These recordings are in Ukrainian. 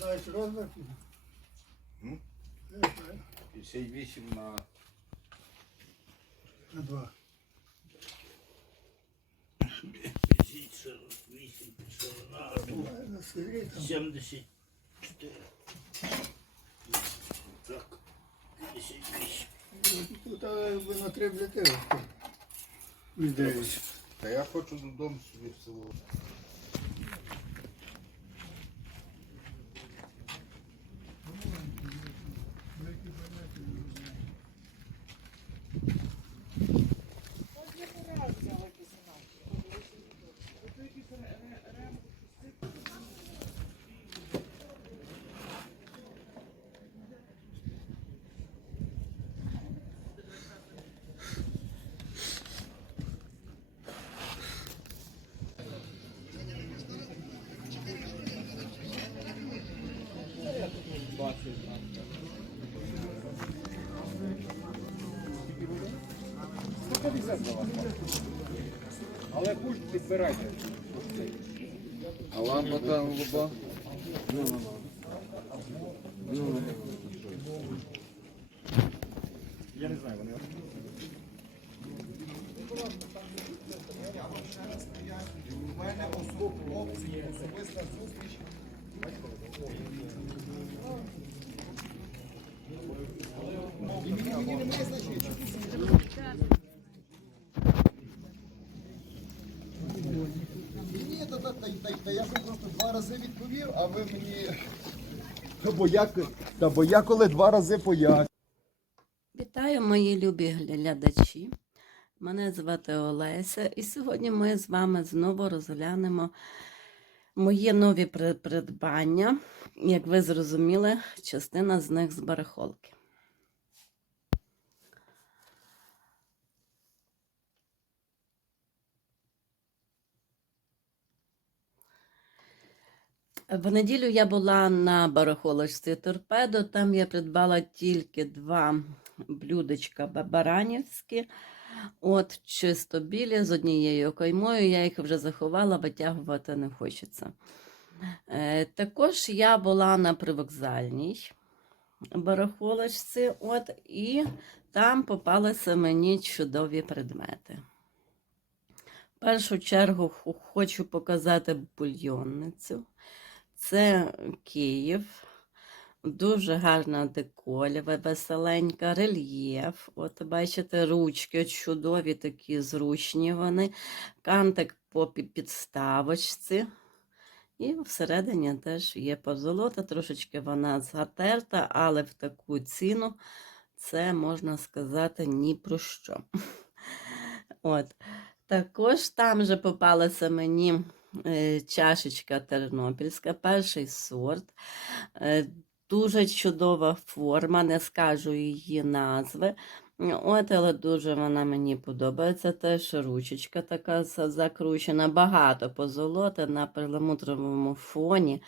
Знаєш розмір? М? Я знаю. 58 на На два. 48, ширина Буває На селі там. 74. Так, 58. Ну, Тут ви на три. Людей. Та я хочу додому собі в село. Підбирайте. А лампа там голуба? Я не знаю, вони. У мене опції, особиста зустріч. І мені, мені немає значення, чи Ні, та, та, та, та, та я ж вам просто два рази відповів, а ви мені. Та бо я, та бо я коли два рази поясню. Вітаю, мої любі глядачі. Мене звати Олеся, і сьогодні ми з вами знову розглянемо мої нові придбання. Як ви зрозуміли, частина з них з барахолки. В неділю я була на барахолочці торпедо. Там я придбала тільки два блюдечка ба- баранівські. От чисто білі з однією каймою. Я їх вже заховала, витягувати не хочеться. Е, також я була на привокзальній барахолочці, от, і там попалися мені чудові предмети. В першу чергу хочу показати бульйонницю. Це Київ. Дуже гарна декольва, веселенька, рельєф. От бачите, ручки чудові, такі зручні вони. Кантик по підставочці. І всередині теж є позолота, трошечки вона затерта, але в таку ціну це можна сказати ні про що. От. Також там же попалася мені чашечка тернопільська, перший сорт. Е, Дуже чудова форма, не скажу її назви. От, але дуже вона мені подобається. Теж ручечка така закручена, багато позолоти на перламутровому фоні.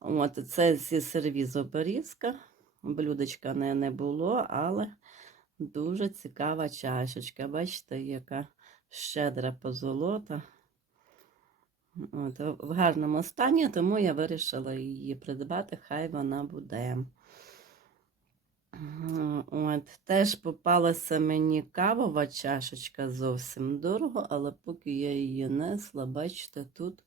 От, це зі сервізу Берізка. Блюдечка не, не було, але дуже цікава чашечка. Бачите, яка щедра позолота. От, в гарному стані, тому я вирішила її придбати, хай вона буде. От, теж попалася мені кавова чашечка зовсім дорого, але поки я її несла, бачите, тут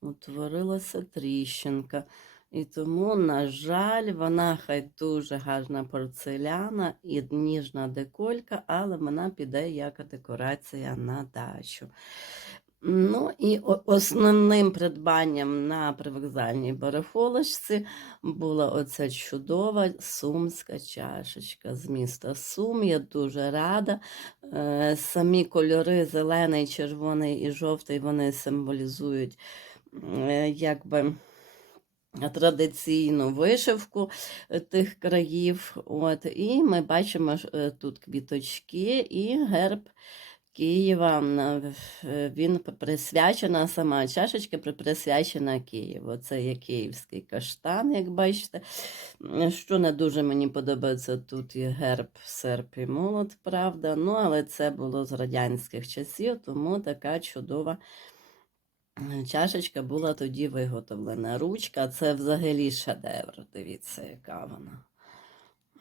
утворилася тріщинка. І тому, на жаль, вона хай дуже гарна порцеляна і ніжна деколька, але вона піде як декорація на дачу. Ну і основним придбанням на привокзальній барахолочці була оця чудова сумська чашечка з міста Сум. Я дуже рада. Е, Самі кольори зелений, червоний і жовтий вони символізують е, якби. Традиційну вишивку е, тих країв. От, і ми бачимо тут квіточки і герб Києва. Він присвячена, сама чашечка присвячена Києву. Це є київський каштан, як бачите. Що не дуже мені подобається, тут є герб серп і молот, правда. Ну, але це було з радянських часів, тому така чудова чашечка була тоді виготовлена. Ручка це взагалі шедевр. Дивіться, яка вона.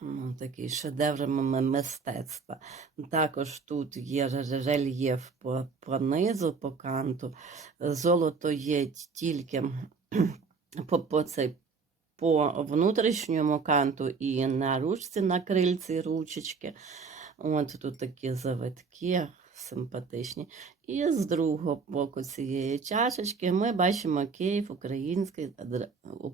Ну, такий шедевр мистецтва. Також тут є рельєф по, по низу, по канту. Золото є тільки по, по, цей, по внутрішньому канту і на ручці, на крильці ручечки. От тут такі завитки симпатичні. І з другого боку цієї чашечки ми бачимо Київ, український,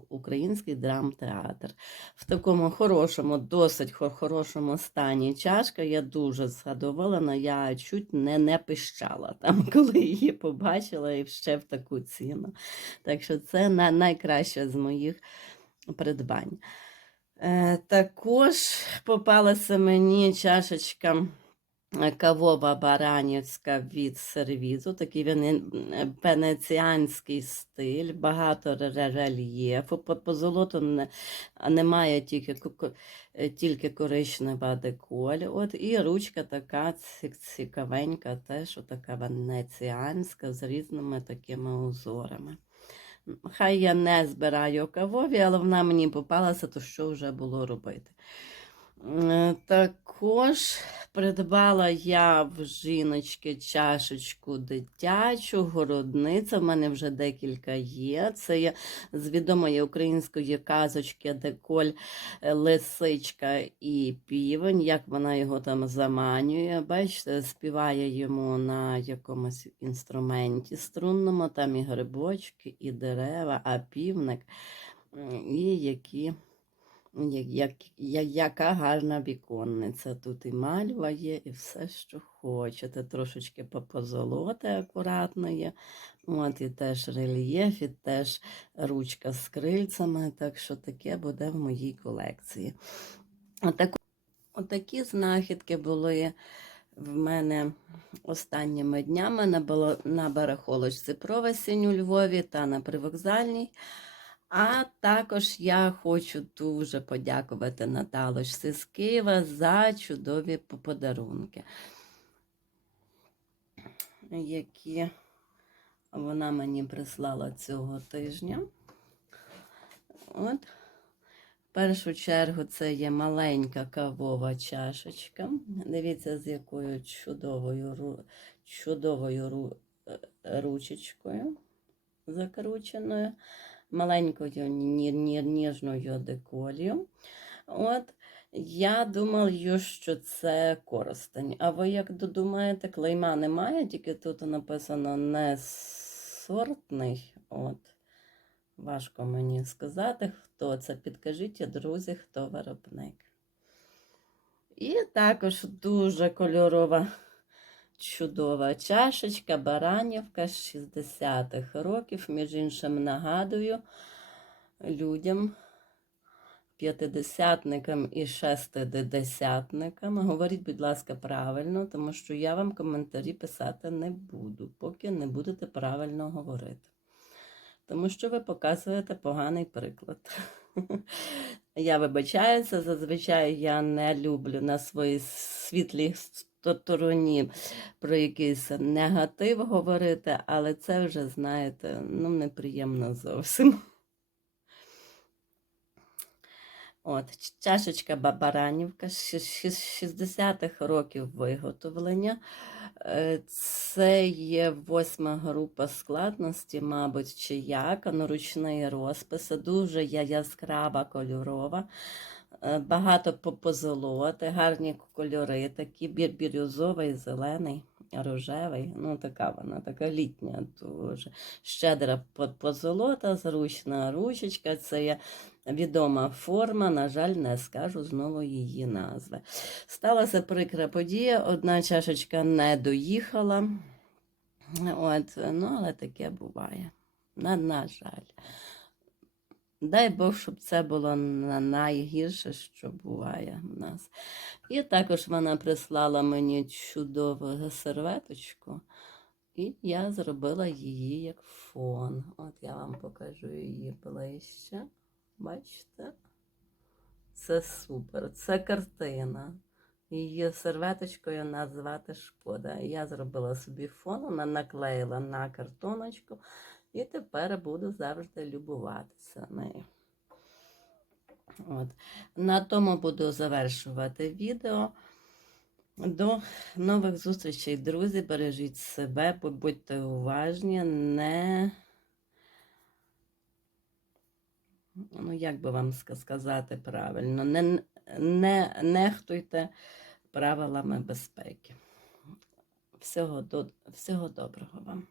український драмтеатр. В такому хорошому, досить хорошому стані чашка. Я дуже задоволена. Я чуть не, не пищала там, коли її побачила і ще в таку ціну. Так що це на, найкраще з моїх придбань. Е, також попалася мені чашечка кавова баранівська від сервізу, такий вене- е, венеціанський стиль, багато ре- рельєфу. По, золоту немає тільки, е, тільки коричнева деколь. От, і ручка така цікавенька, теж така венеціанська з різними такими узорами. Хай я не збираю кавові, але вона мені попалася, то що вже було робити. Е, Також придбала я в жіночки чашечку дитячу, городниця. В мене вже декілька є. Це є з відомої української казочки Деколь е, Лисичка і півень, як вона його там заманює. Бачите, співає йому на якомусь інструменті струнному, там і грибочки, і дерева, а півник, і які. Як, як, яка гарна віконниця. Тут і мальва є, і все, що хочете. Трошечки по- позолоти акуратно є. От, і теж рельєф, і теж ручка з крильцями. Так що таке буде в моїй колекції. Отаку, отакі знахідки були в мене останніми днями на барахолочці Провесінь у Львові та на привокзальній. А також я хочу дуже подякувати Наталочці з Києва за чудові подарунки, які вона мені прислала цього тижня. От. В першу чергу це є маленька кавова чашечка. Дивіться, з якою чудовою, чудовою е, ручечкою закрученою маленькою ні- ні- ніжною деколію. От, я думаю, що це коростень. А ви як додумаєте, клейма немає, тільки тут написано не сортний. От. Важко мені сказати, хто це. Підкажіть, друзі, хто виробник. І також дуже кольорова чудова чашечка, баранівка з 60-х років. Між іншим, нагадую людям, п'ятидесятникам і шестидесятникам. Говоріть, будь ласка, правильно, тому що я вам коментарі писати не буду, поки не будете правильно говорити. Тому що ви показуєте поганий приклад. Я вибачаюся, зазвичай я не люблю на своїй світлій стороні про якийсь негатив говорити, але це вже, знаєте, ну, неприємно зовсім. От, чашечка Бабаранівка з ши- ши- 60-х років виготовлення. Е, Це є восьма група складності, мабуть, чи як, ручний розпис, дуже яскрава кольорова. Е, Багато по- позолоти, гарні кольори, такі бір- бірюзовий, зелений, рожевий. Ну, така вона, така літня дуже. Щедра позолота, зручна ручечка. Це є відома форма, на жаль, не скажу знову її назви. Сталася прикра подія, одна чашечка не доїхала. От, ну, але таке буває. На, на жаль. Дай Бог, щоб це було найгірше, що буває в нас. І також вона прислала мені чудову серветочку, і я зробила її як фон. От я вам покажу її ближче. Бачите? Це супер, це картина. Її серветочкою назвати шкода. Я зробила собі фон, вона наклеїла на картоночку І тепер буду завжди любуватися нею. От. На тому буду завершувати відео. До нових зустрічей, друзі. Бережіть себе, будьте уважні, не. Ну, як би вам сказати правильно, не, не нехтуйте правилами безпеки. Всього, до- всього доброго вам.